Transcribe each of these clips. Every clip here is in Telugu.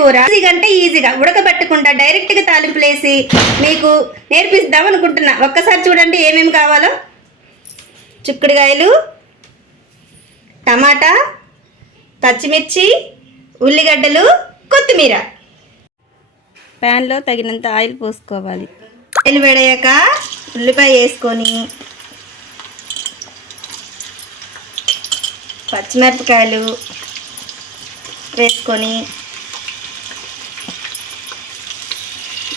కూర ఈజీగా ఈజీగా ఉడకబెట్టకుండా డైరెక్ట్గా తాలింపులు వేసి మీకు నేర్పిస్తాం అనుకుంటున్నా. ఒక్కసారి చూడండి ఏమేమి కావాలో. చిక్కుడుకాయలు, టమాటా, పచ్చిమిర్చి, ఉల్లిగడ్డలు, కొత్తిమీర. ప్యాన్లో తగినంత ఆయిల్ పోసుకోవాలి. ఆయిల్ వేడయ్యాక ఉల్లిపాయ వేసుకొని పచ్చిమిరపకాయలు వేసుకొని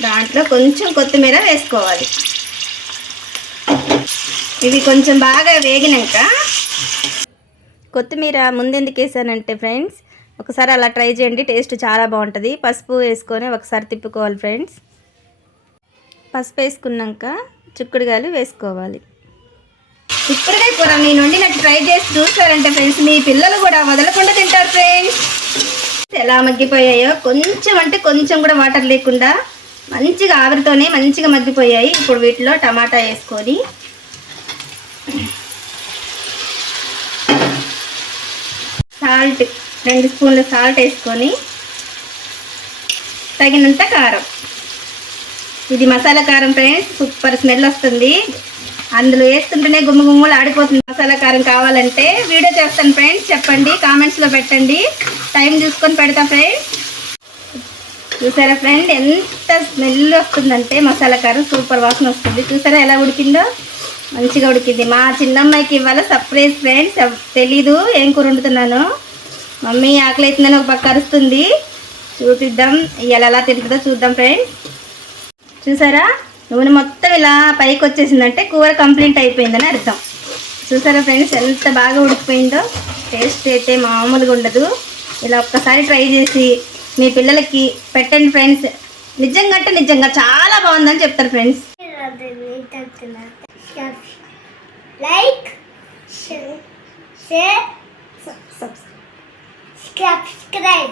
దాంట్లో కొంచెం కొత్తిమీర వేసుకోవాలి. ఇవి కొంచెం బాగా వేగినాక కొత్తిమీర ముందెందుకు వేసానంటే ఫ్రెండ్స్, ఒకసారి అలా ట్రై చేయండి, టేస్ట్ చాలా బాగుంటుంది. పసుపు వేసుకొని ఒకసారి తిప్పుకోవాలి ఫ్రెండ్స్. పసుపు వేసుకున్నాక చిక్కుడుకాయలు వేసుకోవాలి. చిక్కుడుకాయ కూర నేను వండినట్టు ట్రై చేసి చూస్తారంటే ఫ్రెండ్స్ మీ పిల్లలు కూడా వదలకుండా తింటారు ఫ్రెండ్స్. ఎలా మగ్గిపోయాయో, కొంచెం అంటే కొంచెం కూడా వాటర్ లేకుండా మంచిగా ఆవిరితోనే మంచిగా మగ్గిపోయాయి. ఇప్పుడు వీటిలో టమాటా వేసుకొని సాల్ట్ 2 స్పూన్ల సాల్ట్ వేసుకొని తగినంత కారం. ఇది మసాలా కారం ఫ్రెండ్స్, సూపర్ స్మెల్ వస్తుంది. అందులో వేస్తుంటేనే గుమ్మగుమ్మలు ఆడిపోతుంది. మసాలా కారం కావాలంటే వీడియో చేస్తాను ఫ్రెండ్స్, చెప్పండి, కామెంట్స్లో పెట్టండి, టైం చూసుకొని పెడతా ఫ్రెండ్స్. చూసారా ఫ్రెండ్ ఎంత స్మెల్ వస్తుందంటే మసాలా కారం సూపర్ వాసన వస్తుంది. చూసారా ఎలా ఉడికిందో, మంచిగా ఉడికింది. మా చిన్నమ్మాయికి ఇవాళ సర్ప్రైజ్ ఫ్రెండ్స్, తెలీదు ఏం కూర వండుతున్నాను. మమ్మీ ఆకలి అవుతుందని ఒక పక్క అరుస్తుంది. చూపిద్దాం ఇవాళ ఎలా తింటుందో చూద్దాం ఫ్రెండ్స్. చూసారా నూనె మొత్తం ఇలా పైకి వచ్చేసిందంటే కూర కంప్లీట్ అయిపోయిందని అర్థం. చూసారా ఫ్రెండ్స్ ఎంత బాగా ఉడికిపోయిందో. టేస్ట్ అయితే మామూలుగా ఉండదు. ఇలా ఒక్కసారి ట్రై చేసి మీ పిల్లలకి పెట్టండి ఫ్రెండ్స్. నిజంగా అంటే నిజంగా చాలా బాగుందని చెప్తారు ఫ్రెండ్స్. Like, share, subscribe.